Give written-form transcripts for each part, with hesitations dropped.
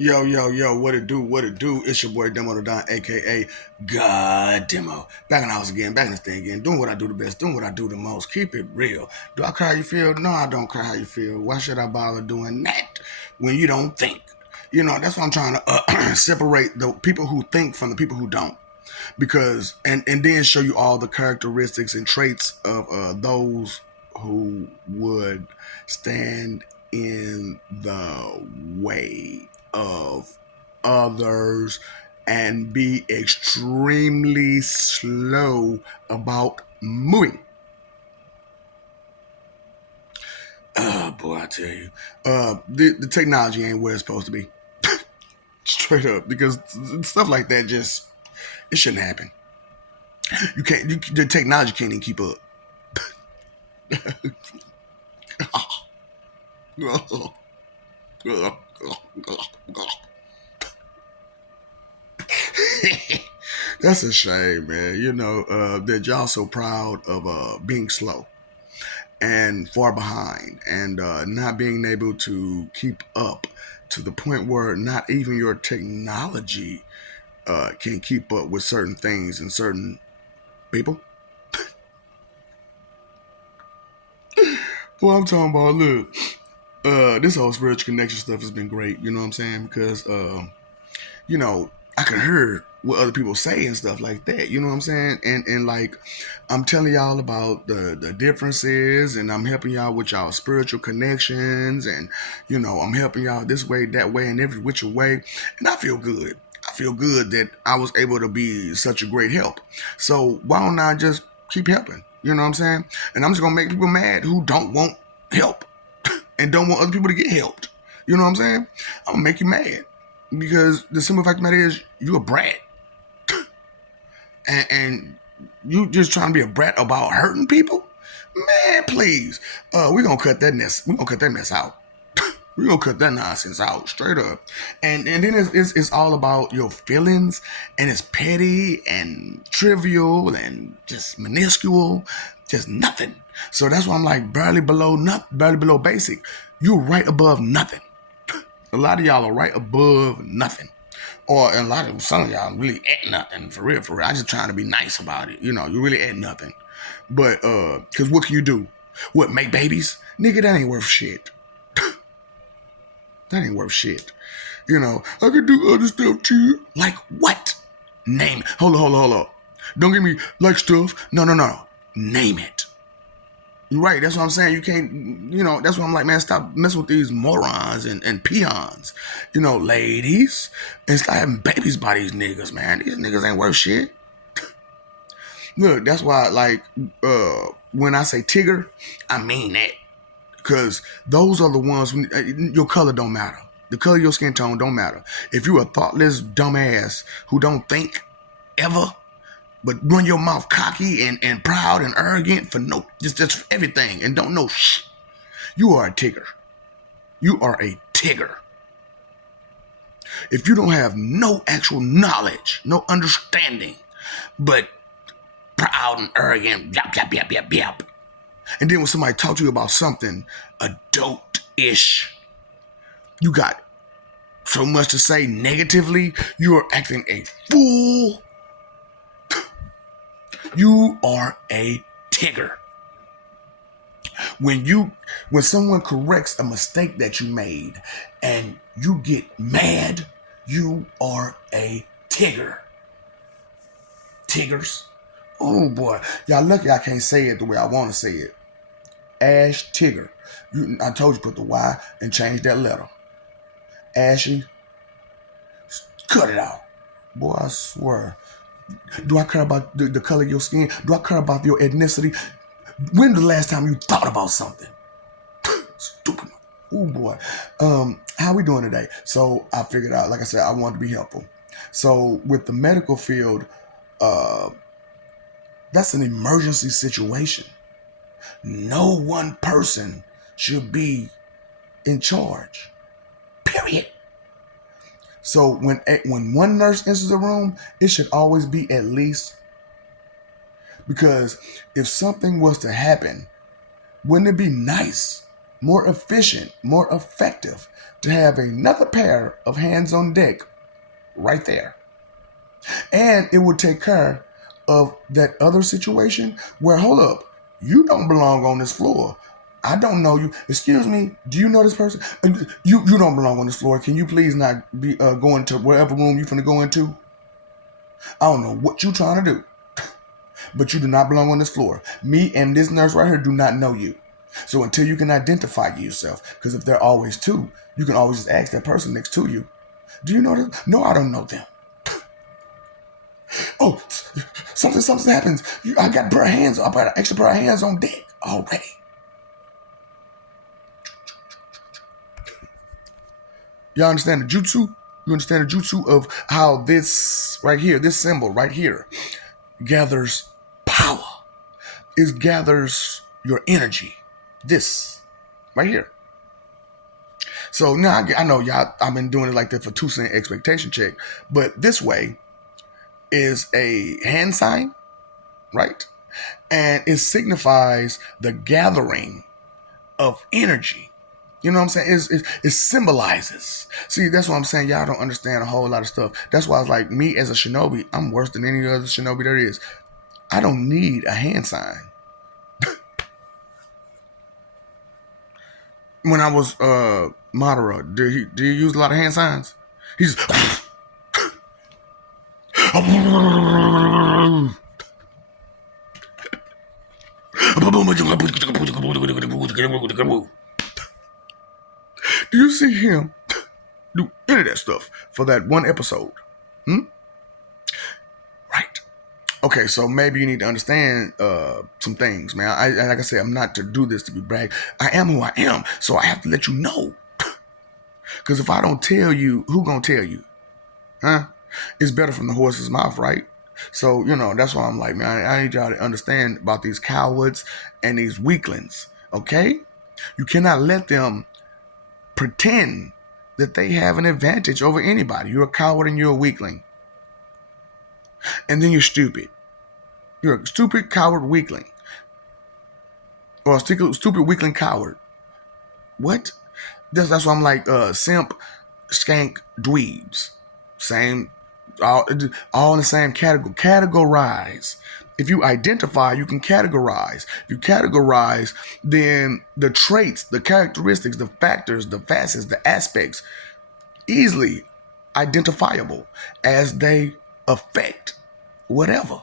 Yo, yo, yo, what it do? What it do? It's your boy Demo the Don, aka God Demo. Back in the house again, back in this thing again, doing what I do the best, doing what I do the most. Keep it real. Do I cry how you feel? No, I don't cry how you feel. Why should I bother doing that when you don't think? That's why I'm trying to separate the people who think from the people who don't. Because and then show you all the characteristics and traits of those who would stand in the way of others and be extremely slow about moving. Boy, I tell you, the technology ain't where it's supposed to be. Straight up, because stuff like that just it shouldn't happen. You can't. The technology can't even keep up. That's a shame, man. That y'all so proud of being slow and far behind and not being able to keep up to the point where not even your technology can keep up with certain things and certain people. Well, I'm talking about, look, this whole spiritual connection stuff has been great. You know what I'm saying? Because, I can hear what other people say and stuff like that. You know what I'm saying? And like, I'm telling y'all about the differences, and I'm helping y'all with y'all spiritual connections, and I'm helping y'all this way, that way, and every which way, and I feel good. I feel good that I was able to be such a great help. So why don't I just keep helping? You know what I'm saying? And I'm just gonna make people mad who don't want help and don't want other people to get helped. You know what I'm saying? I'm gonna make you mad because the simple fact of the matter is you a brat, and you just trying to be a brat about hurting people. Man, please, we're gonna cut that mess. We're gonna cut that mess out. We're gonna cut that nonsense out straight up. And then it's all about your feelings, and it's petty and trivial and just minuscule, just nothing. So that's why I'm like barely below basic. You're right above nothing. A lot of y'all are right above nothing. Or a lot of some of y'all really at nothing for real, for real. I just trying to be nice about it. You really at nothing. But cause what can you do? What, make babies? Nigga, that ain't worth shit. That ain't worth shit. I could do other stuff too. Like what? Name it. Hold on. Don't give me like stuff. No. Name it. You're right. That's what I'm saying. You can't, that's what I'm like, man, stop messing with these morons and peons. Ladies. And stop having babies by these niggas, man. These niggas ain't worth shit. Look, that's why, like, when I say Tigger, I mean that. Because those are the ones, your color don't matter. The color of your skin tone don't matter. If you a thoughtless dumbass who don't think ever, but run your mouth cocky and proud and arrogant for no, just for everything and don't know shit, you are a Tigger. You are a Tigger. If you don't have no actual knowledge, no understanding, but proud and arrogant, yap. And then when somebody talks to you about something adult-ish, you got so much to say negatively, you are acting a fool. You are a Tigger. When someone corrects a mistake that you made and you get mad, you are a Tigger. Tiggers. Oh boy. Y'all lucky I can't say it the way I want to say it. Ash Tigger. I told you put the Y and change that letter. Ashy. Cut it out. Boy, I swear. Do I care about the color of your skin? Do I care about your ethnicity? When the last time you thought about something? Stupid. Oh boy. How we doing today? So I figured out, like I said, I wanted to be helpful. So with the medical field, that's an emergency situation. No one person should be in charge. Period. So when one nurse enters the room, it should always be at least, because if something was to happen, wouldn't it be nice more efficient, more effective to have another pair of hands on deck right there. And it would take care of that other situation where, hold up, you don't belong on this floor. I don't know you. Excuse me, do you know this person? You don't belong on this floor. Can you please not be going to wherever room you finna go into? I don't know what you trying to do, but you do not belong on this floor. Me and this nurse right here do not know you. So until you can identify yourself, because if there are always two, you can always just ask that person next to you, do you know them? No, I don't know them. Oh, something happens. I got a pair of hands. I got an extra pair of hands on deck already. Y'all understand the jutsu? You understand the jutsu of how this right here, this symbol right here, gathers power. It gathers your energy. This right here. So now I know y'all, I've been doing it like that for 2 cent expectation check, but this way is a hand sign, right? And it signifies the gathering of energy. You know what I'm saying? It symbolizes. See, that's what I'm saying. Y'all don't understand a whole lot of stuff. That's why I was like, me as a shinobi, I'm worse than any other shinobi there is. I don't need a hand sign. When I was Madara, did he use a lot of hand signs? He's do you see him do any of that stuff for that one episode? Right. Okay, so maybe you need to understand some things, man. Like I said, I'm not to do this to be brag. I am who I am, so I have to let you know. Because if I don't tell you, who gonna tell you? Huh? It's better from the horse's mouth, right? So, that's why I'm like, man, I need y'all to understand about these cowards and these weaklings, okay? You cannot let them pretend that they have an advantage over anybody. You're a coward and you're a weakling. And then you're stupid. You're a stupid, coward, weakling. Or a stupid, weakling, coward. What? That's why I'm like, simp, skank, dweebs. Same, all in the same category. Categorize. If you identify, you can categorize. If you categorize, then the traits, the characteristics, the factors, the facets, the aspects, easily identifiable as they affect whatever.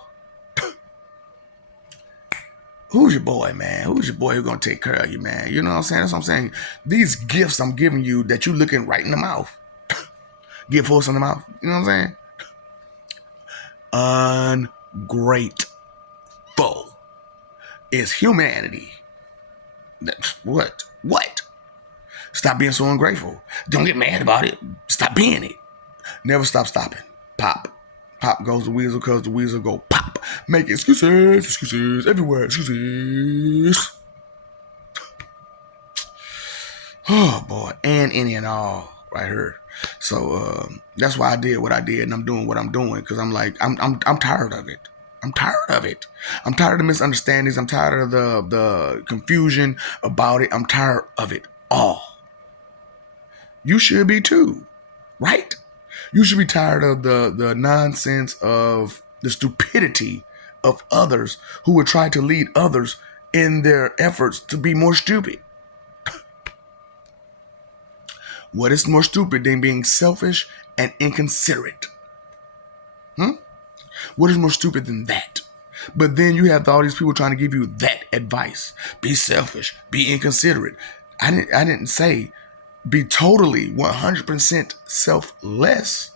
Who's your boy, man? Who's your boy who's going to take care of you, man? You know what I'm saying? That's what I'm saying. These gifts I'm giving you that you looking right in the mouth. Give horse in the mouth. You know what I'm saying? Ungrateful is humanity. What? Stop being so ungrateful. Don't get mad about it. Stop being it. Never stop stopping. Pop. Pop goes the weasel because the weasel go pop. Make excuses everywhere. Excuses. Oh boy, and any and all right here. So that's why I did what I did, and I'm doing what I'm doing because I'm like I'm tired of it. I'm tired of it. I'm tired of the misunderstandings. I'm tired of the confusion about it. I'm tired of it all. You should be too, right? You should be tired of the nonsense of the stupidity of others who would try to lead others in their efforts to be more stupid. What is more stupid than being selfish and inconsiderate? What is more stupid than that? But then you have all these people trying to give you that advice. Be selfish. Be inconsiderate. I didn't say be totally 100% selfless.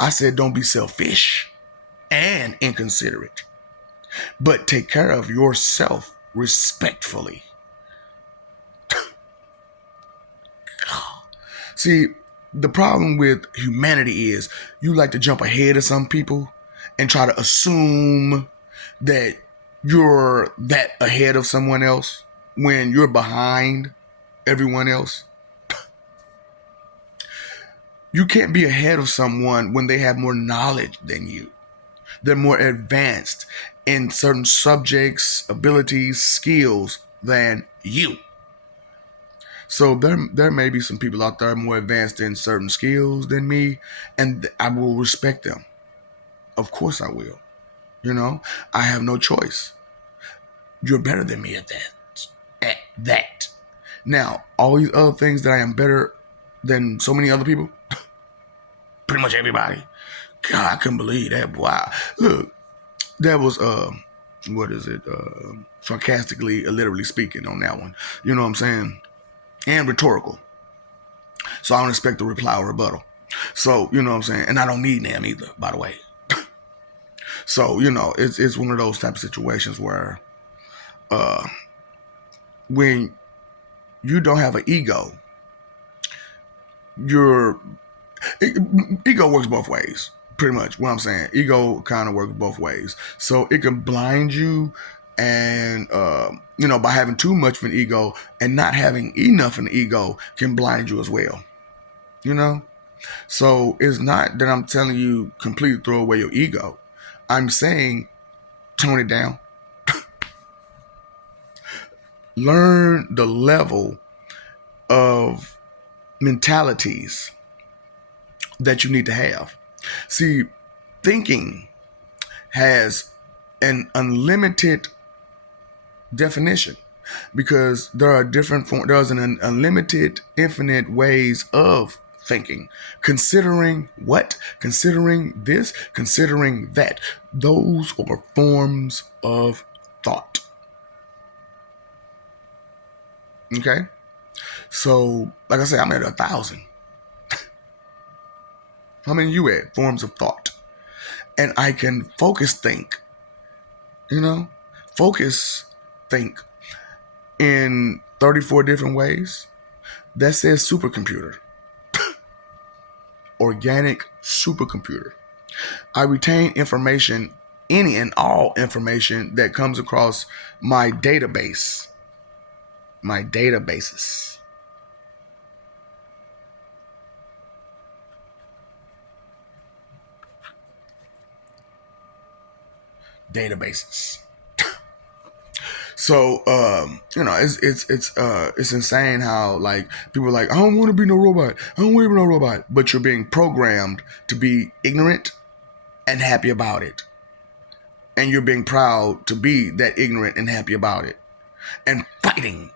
I said don't be selfish and inconsiderate. But take care of yourself respectfully. See, the problem with humanity is you like to jump ahead of some people and try to assume that you're that ahead of someone else when you're behind everyone else. You can't be ahead of someone when they have more knowledge than you. They're more advanced in certain subjects, abilities, skills than you. So there may be some people out there more advanced in certain skills than me, and I will respect them. Of course I will. You know, I have no choice. You're better than me at that. At that. Now, all these other things that I am better than so many other people, pretty much everybody. God, I couldn't believe that. Wow. Look, that was what is it? Sarcastically, literally speaking on that one. You know what I'm saying? And rhetorical. So I don't expect a reply or rebuttal. So, you know what I'm saying? And I don't need them either, by the way. So, you know, it's one of those type of situations where when you don't have an ego, your ego works both ways. Pretty much what I'm saying. Ego kind of works both ways. So it can blind you, and you know, by having too much of an ego and not having enough an ego can blind you as well. You know? So it's not that I'm telling you completely throw away your ego. I'm saying tone it down. Learn the level of mentalities that you need to have. See, thinking has an unlimited definition because there are there's an unlimited, infinite ways of thinking. Considering what? Considering this, considering that. Those are forms of thought. Okay? So, like I said, I'm at 1,000. How many you at? Forms of thought. And I can focus think, you know? Focus think in 34 different ways. That says supercomputer. Organic supercomputer. I retain information, any and all information that comes across my database. My databases. Databases. So you know, it's insane how like people are like, I don't want to be no robot. I don't want to be no robot. But you're being programmed to be ignorant and happy about it. And you're being proud to be that ignorant and happy about it. And fighting,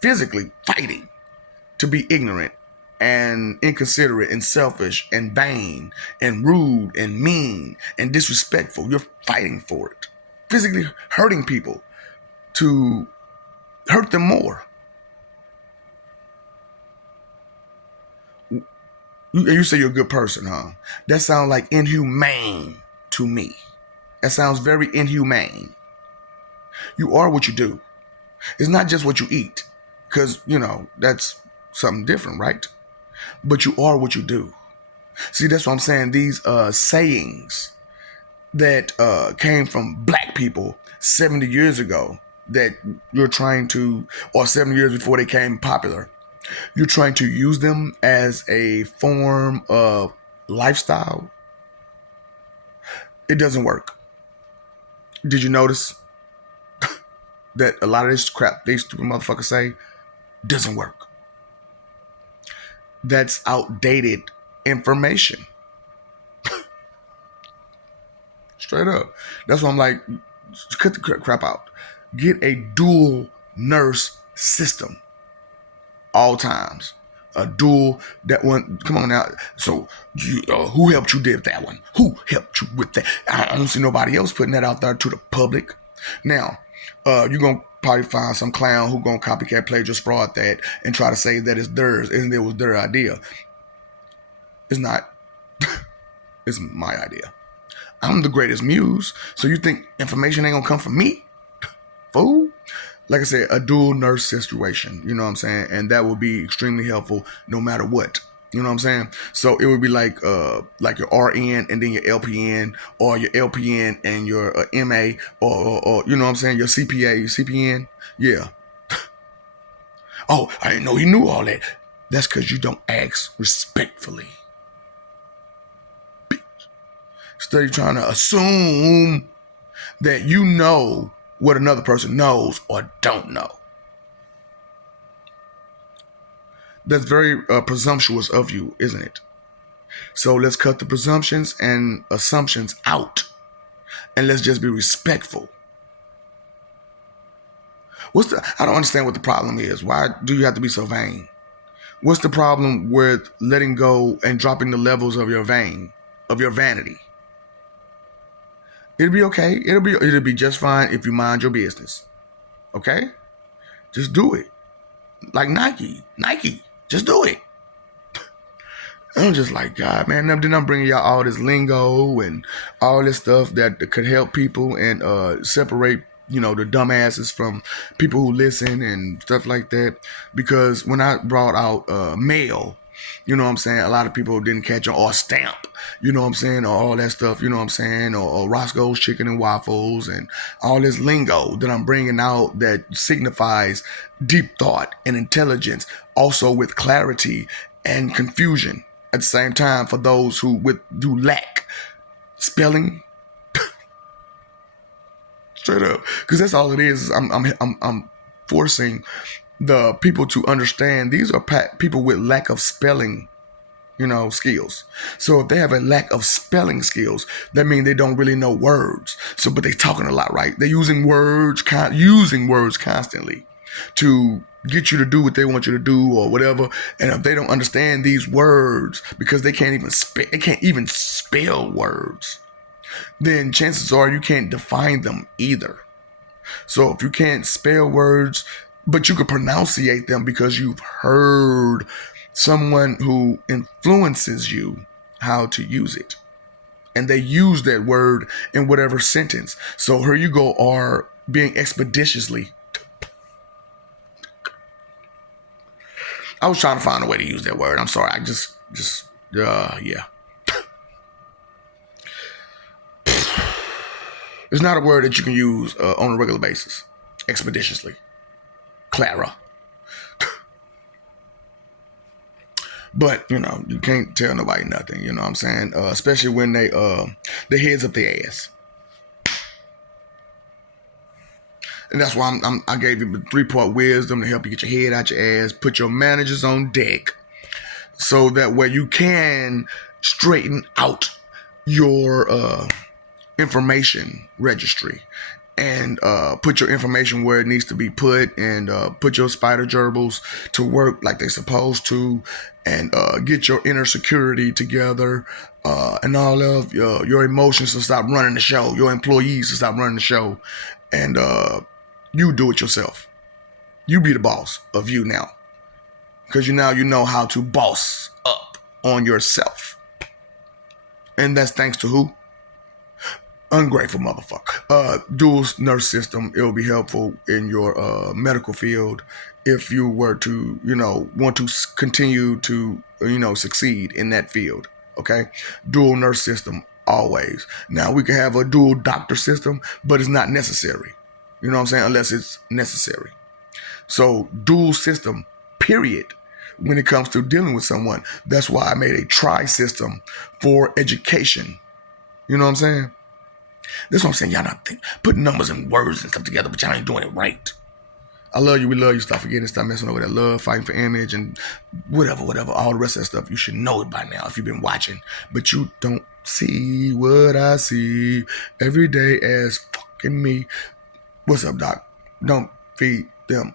physically fighting to be ignorant and inconsiderate and selfish and vain and rude and mean and disrespectful. You're fighting for it. Physically hurting people to hurt them more. You say you're a good person, huh? That sounds like inhumane to me. That sounds very inhumane. You are what you do. It's not just what you eat, because, you know, that's something different, right? But you are what you do. See, that's what I'm saying. These sayings that came from black people 70 years ago that you're trying to, or 7 years before they came popular, you're trying to use them as a form of lifestyle. It doesn't work. Did you notice that a lot of this crap these stupid motherfuckers say doesn't work? That's outdated information. Straight up. That's why I'm like, cut the crap out. Get a dual nurse system. All times. A dual, that one, come on now. So, who helped you did that one? Who helped you with that? I don't see nobody else putting that out there to the public. Now, you're going to probably find some clown who going to copycat plagiarist fraud that and try to say that it's theirs and it was their idea. It's not. It's my idea. I'm the greatest muse. So you think information ain't going to come from me? Fool. Like I said, a dual nurse situation, you know what I'm saying? And that would be extremely helpful no matter what. You know what I'm saying? So it would be like your RN and then your LPN, or your LPN and your MA, or you know what I'm saying, your CPA, your CPN. Yeah. Oh, I didn't know he knew all that. That's because you don't ask respectfully. Instead of trying to assume that you know what another person knows or don't know. That's very presumptuous of you, isn't it? So let's cut the presumptions and assumptions out, and let's just be respectful. I don't understand what the problem is. Why do you have to be so vain? What's the problem with letting go and dropping the levels of your vanity? It'll be okay. It'll be just fine if you mind your business. Okay? Just do it. Like Nike. Just do it. I'm just like, God, man. Then I'm bringing y'all all this lingo and all this stuff that could help people and separate, the dumbasses from people who listen and stuff like that. Because when I brought out mail, you know what I'm saying, a lot of people didn't catch on, or stamp, you know what I'm saying, or all that stuff, you know what I'm saying, or Roscoe's Chicken and Waffles and all this lingo that I'm bringing out that signifies deep thought and intelligence, also with clarity and confusion at the same time for those who lack spelling. Straight up, because that's all it is. I'm forcing the people to understand these are people with lack of spelling, skills. So if they have a lack of spelling skills, that means they don't really know words. So, but they talking a lot, right? They're using words constantly to get you to do what they want you to do or whatever. And if they don't understand these words because they can't even spell words, then chances are you can't define them either. So if you can't spell words, but you can pronunciate them because you've heard someone who influences you how to use it, and they use that word in whatever sentence. So here you go, are being expeditiously. I was trying to find a way to use that word. I'm sorry. I just yeah. It's not a word that you can use on a regular basis. Expeditiously. Clara. But, you can't tell nobody nothing, you know what I'm saying? Especially when they, the heads up their ass. And that's why I gave you the 3-part wisdom to help you get your head out your ass, put your managers on deck, so that way you can straighten out your information registry and put your information where it needs to be put, and put your spider gerbils to work like they're supposed to, and get your inner security together, and all of your emotions to stop running the show, your employees to stop running the show, and you do it yourself. You be the boss of you now, because you know how to boss up on yourself. And that's thanks to who? Ungrateful motherfucker. Dual nurse system. It will be helpful in your medical field if you were to, want to continue to, succeed in that field. Okay? Dual nurse system, always. Now, we can have a dual doctor system, but it's not necessary. You know what I'm saying? Unless it's necessary. So, dual system, period, when it comes to dealing with someone. That's why I made a tri-system for education. You know what I'm saying? That's what I'm saying. Y'all not putting numbers and words and stuff together, but y'all ain't doing it right. I love you. We love you. Stop forgetting. Stop messing over that love, fighting for image, and whatever. All the rest of that stuff. You should know it by now if you've been watching. But you don't see what I see every day as fucking me. What's up, Doc? Don't feed them